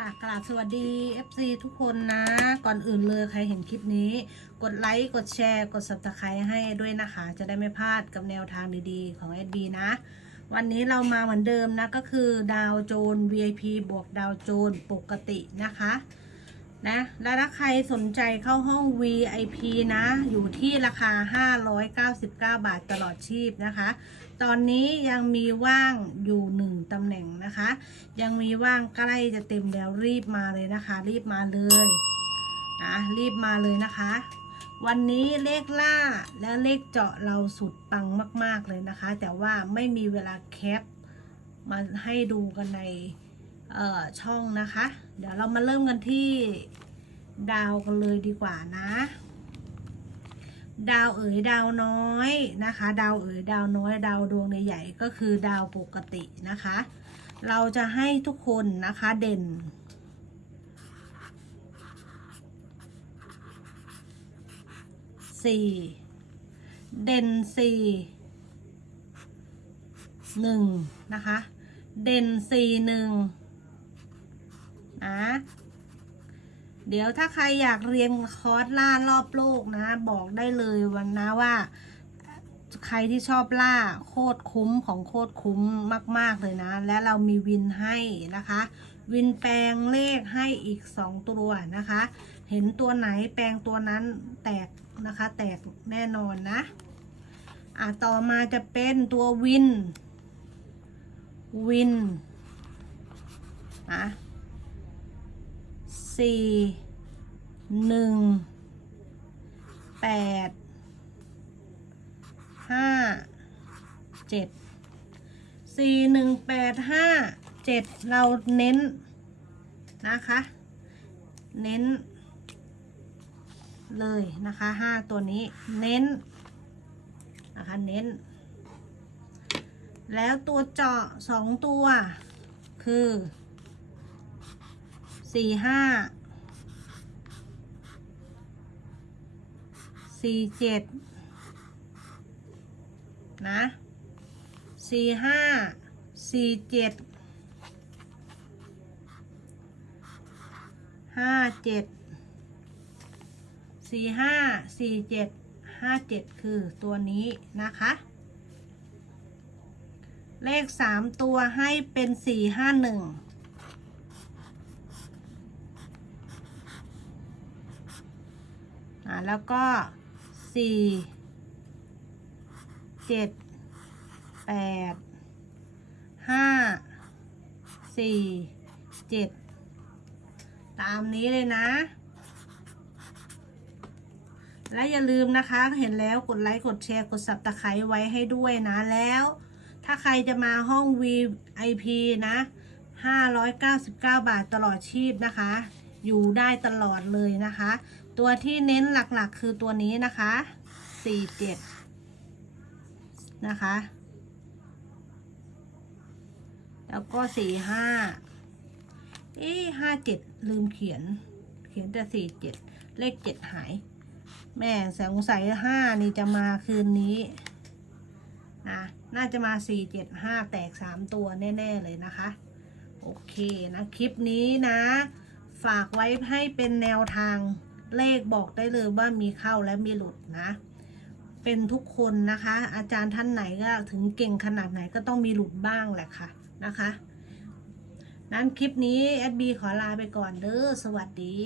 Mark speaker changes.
Speaker 1: ค่ะกราบสวัสดี FC ทุกคนนะ ก่อนอื่นเลยใครเห็นคลิปนี้ กดไลค์กดแชร์ กด subscribe ให้ด้วยนะคะ จะได้ไม่พลาดกับแนวทางดีๆ ของ SB นะ วันนี้เรามาเหมือนเดิมนะ ก็คือดาวโจน VIP บวกดาวโจนปกตินะคะ นะ และถ้าใครสนใจเข้าห้อง VIP นะ อยู่ที่ราคา 599 บาทตลอดชีพนะคะ ตอนนี้ยังมีว่างอยู่หนึ่งตำแหน่งนะคะ ยังมีว่างใกล้จะเต็มแล้วรีบมาเลยนะคะ รีบมาเลยนะรีบมาเลยนะคะ วันนี้เลขล่าและเลขเจาะเราสุดปังมาก ๆเลยนะคะ แต่ว่าไม่มีเวลาแคปมาให้ดูกันใน เอ่อช่องนะคะ เดี๋ยวเรามาเริ่มกันที่ดาวกันเลยดีกว่านะ ดาวเอ๋ยดาวน้อยนะคะ ดาวเอ๋ยดาวน้อย ดาวดวงใหญ่ๆก็คือดาวปกตินะคะ เราจะให้ทุกคนนะคะเด่นสี่เด่นสี่หนึ่งนะคะ เด่นสี่หนึ่ง นะเดี๋ยวถ้าใครอยากเรียนคอร์สล่ารอบโลกนะ บอกได้เลยวันนะว่า ใครที่ชอบล่าโคตรคุ้มของโคตรคุ้มมาก ๆ เลยนะ และเรามีวินให้นะคะ วินแปลงเลขให้อีก 2 ตัวนะคะ เห็นตัวไหนแปลงตัวนั้นแตกนะคะ แตกแน่นอนนะอะต่อมาจะเป็นตัววิน วินอะ สี่หนึ่งแปดห้าเจ็ดสี่หนึ่งแปดห้าเจ็ดเราเน้นนะคะ เน้น เลยนะคะห้าตัวนี้เน้นนะคะเน้น แล้วตัวเจาะสองตัวคือ สี่ห้าสี่เจ็ดนะสี่ห้าสี่เจ็ดห้าเจ็ดสี่ห้าสี่เจ็ดห้าเจ็ดคือตัวนี้นะคะ เลขสามตัวให้เป็นสี่ห้าหนึ่งอ่า แล้วก็สี่เจ็ดแปดห้าสี่เจ็ดตามนี้เลยนะ และอย่าลืมนะคะ เห็นแล้วกดไลค์ กดแชร์ กดสับตะไคร้ไว้ให้ด้วยนะแล้ว ถ้าใครจะมาห้อง VIP นะ 599 บาทตลอดชีพนะคะ อยู่ได้ตลอดเลยนะคะ ตัวที่เน้นหลักๆคือตัวนี้นะคะ47นะคะ แล้วก็สี่ห้าเอ๊ห้าเจ็ดลืมเขียน เขียนแต่สี่เจ็ดเลขเจ็ดหาย แม่สงสัยห้านี่จะมาคืนนี้นะน่าจะมาสี่เจ็ดห้าแตกสามตัวแน่ ๆ เลยนะคะ โอเคนะ คลิปนี้นะ ฝากไว้ให้เป็นแนวทาง เลขบอกได้เลยว่ามีเข้าและมีหลุดนะ เป็นทุกคนนะคะ อาจารย์ท่านไหนก็ถึงเก่งขนาดไหนก็ต้องมีหลุดบ้างแหละค่ะนะคะ นั้นคลิปนี้แอดบีขอลาไปก่อนเด้อสวัสดี